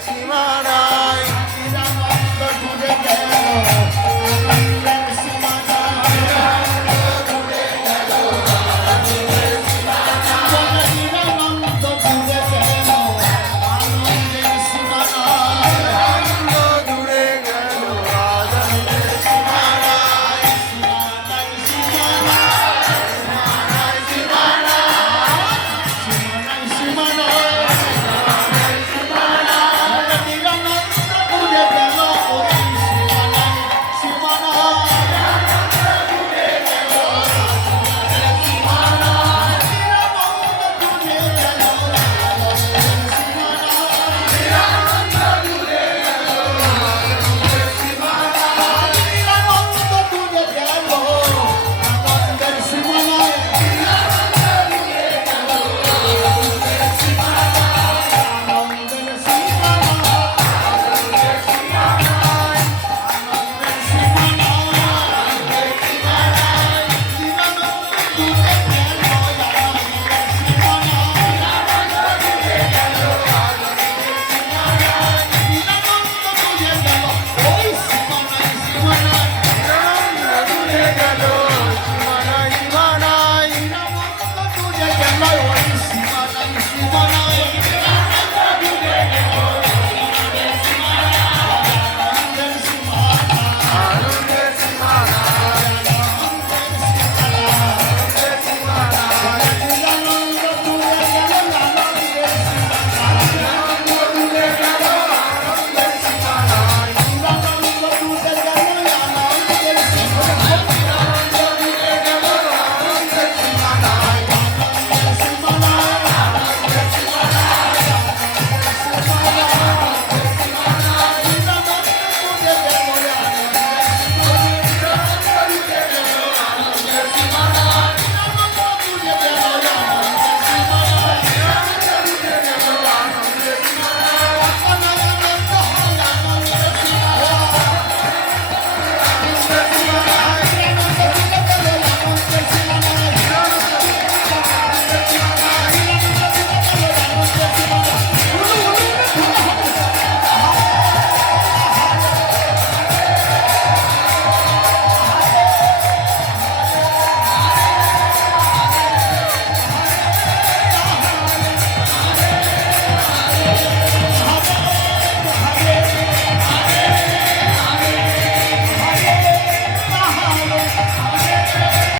সীমানা